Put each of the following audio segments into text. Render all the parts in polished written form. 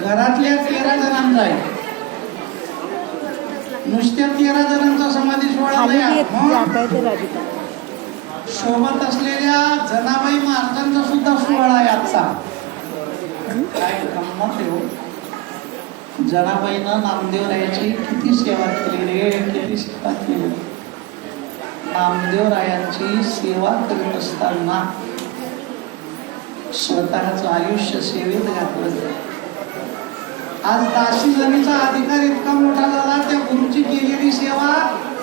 घरातल्या 13 जणांचा आहे. नुसत्या 13 जणांचा समाधी सोहळा नाही. सोबत असलेल्या जनाबाई महाराजांचा सुद्धा सोहळा आहे आजचा. काय गंमत आहे हो. जनाबाईनं नामदेवरायाची किती सेवा केली रे, किती सेवा केली. नामदेवरायांची सेवा करत असताना स्वतःचं आयुष्य सेवेत घातलं. आज दासी जमीचा अधिकार इतका मोठा झाला, त्या गुरुची केलेली सेवा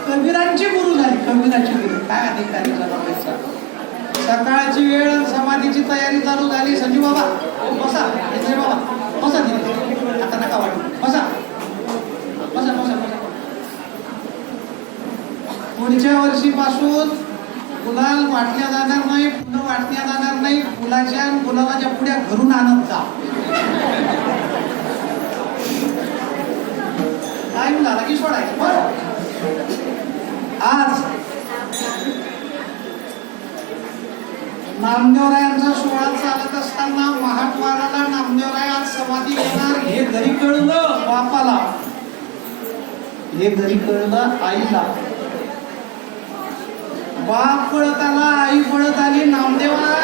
कबीरांची गुरु झाली. कबीराची गुरु काय अधिकारी जनाबाईचा. सकाळची वेळ, समाधीची तयारी चालू झाली. संजू बाबा बसा, संजय बाबा बसा, तिथे आता नका वाटू, बसा बसा बसा बसा. पुढच्या वर्षीपासून गुलाल वाटल्या जाणार नाही, फुलं वाटल्या जाणार नाही. फुलाच्या आणि गुलाबाच्या पुढ्या घरून आणत जा. टाइम झाला की सोडायचं. बरं, आज नामदेवरायांचा सोहळा चालत असताना महाद्वाराला नामदेवराय आज समाधी येणार हे घरी कळलं बापाला, हे घरी कळलं आईला. बाप पळत आला, आई पळत आली. नामदेवा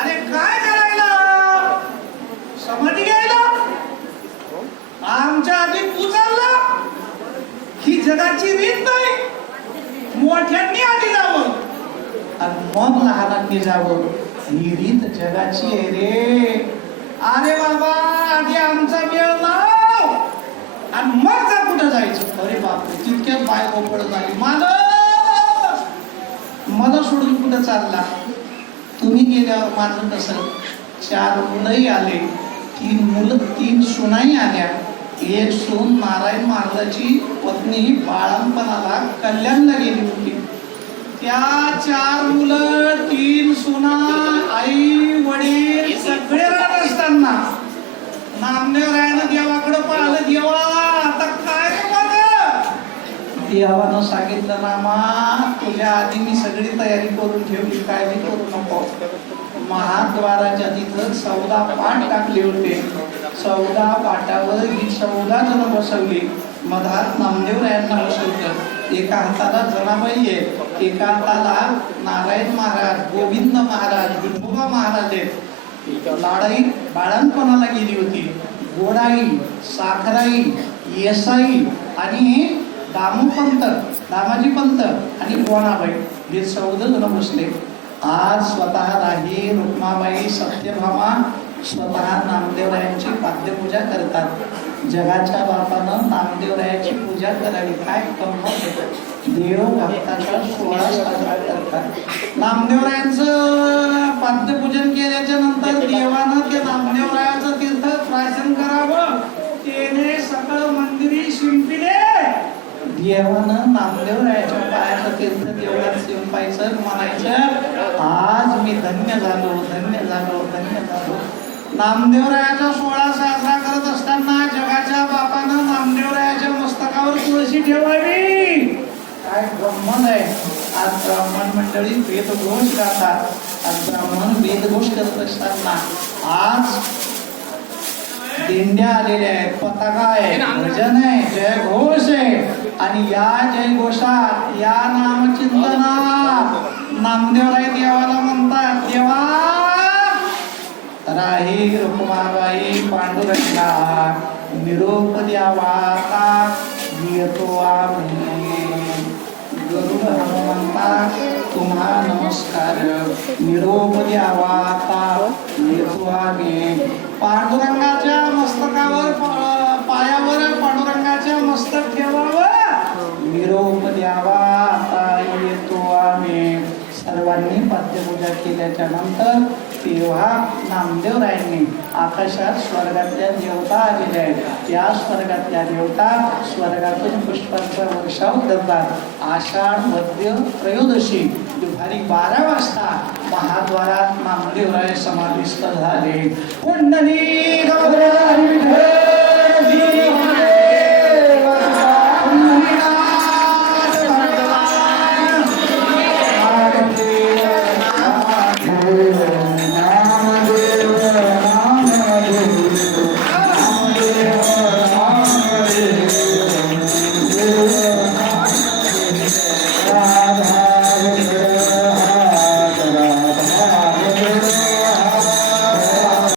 अरे काय करायला, समाधी घ्यायला आमच्या आधी तू चालला. ही जगाची रीत नाही. मोठ्यांनी आधी जावं आणि मग लहानांनी जावं. ही रीत जगाची आहे रे. अरे बाबा आधी आमचा वेळ लाव आणि मग जा कुठं जायचं. अरे बापरे, तितक्यात बायको पडत आली. मला सोडून कुठं चालला. तुम्ही गेल्यावर माझं कसं. 4 मुलंही आले, 3 सुनाही आल्या. एक सून नारायण महाराजाची पत्नी बाळंपणाला कल्याणला गेली होती. त्या 4 मुलं, 3 सुना, आई वडील सगळे राहत असताना नामदेवरायानं देवाकडे पाहिलं. देवा आता काय रे माझं. देवानं सांगितलं, नामा तुझ्या आधी मी सगळी तयारी करून ठेवली, काळजी करू नको. महाद्वाराच्या तिथं 14 पाट टाकले होते. 14 पाटावर ही 14 जण बसवली. मधात नामदेवरायांना बसवलं. एका हाताला जनाबाई आहे, एका हाताला नारायण महाराज, गोविंद महाराज, विठोबा महाराज आहेत. लाडाई बाळणपणाला गेली होती. गोडाई, साखराई, येसाई आणि दामोपंत, दामाजी पंत आणि गोणाबाई हे 14 जण बसले. आज स्वतः राही, रुक्माबाई, सत्यभामा स्वतः नामदेवरायांची पाद्यपूजा करतात. जगाच्या बापानं नामदेवरायाची पूजा करावी. काय गंमत. देव भक्ताचा सोहळा साजरा करतात. नामदेवरायांचं पाद्यपूजन केल्याच्या नंतर देवानं ते नामदेवरायाचं तीर्थ प्राशन करावं. त्याने सकळ मंदिरी शिंपिले. देवानं नामदेवरायाच्या पायाचं तीर्थ देवळात शिंपायचं, म्हणायचं आज मी धन्य झालो, धन्य झालो, धन्य झालो. नामदेवरायाचा सोहळा साजरा करत असताना जगाच्या बापानं नामदेवरायाच्या मस्तकावर तुळशी ठेवावी. काय गंमत आहे. आज ब्राह्मण मंडळी वेदघोष गातात. आज ब्राह्मण वेदघोष करत असताना आज दिंड्या आलेल्या आहेत, पताका आहे, भजन आहे, जयघोष आहे. आणि या जयघोषात, या नामचिंतनात नामदेवराय देवाला म्हणतात, देवा राही रुक्माबाई पांडुरंगा निरोप द्यावा येतो आम्ही. गरुड हनुमंता तुम्हा नमस्कार, निरोप द्यावा येतो आम्ही. पांडुरंगाच्या मस्तकावर, पायावर पांडुरंगाच्या मस्तक ठेवावं, निरोप द्यावा येतो आम्ही. सर्वांनी पाद्यपूजा केल्याच्या नंतर तेव्हा नामदेवरायांनी आकाशात स्वर्गातल्या देवता आलेल्या आहेत. त्या स्वर्गातल्या देवता स्वर्गातून पुष्पांचा वर्षाव करतात. आषाढ मध्य त्रयोदशी दुपारी 12 वाजता महाद्वारात नामदेवराय समाधिस्थ झाले. पुंडलिक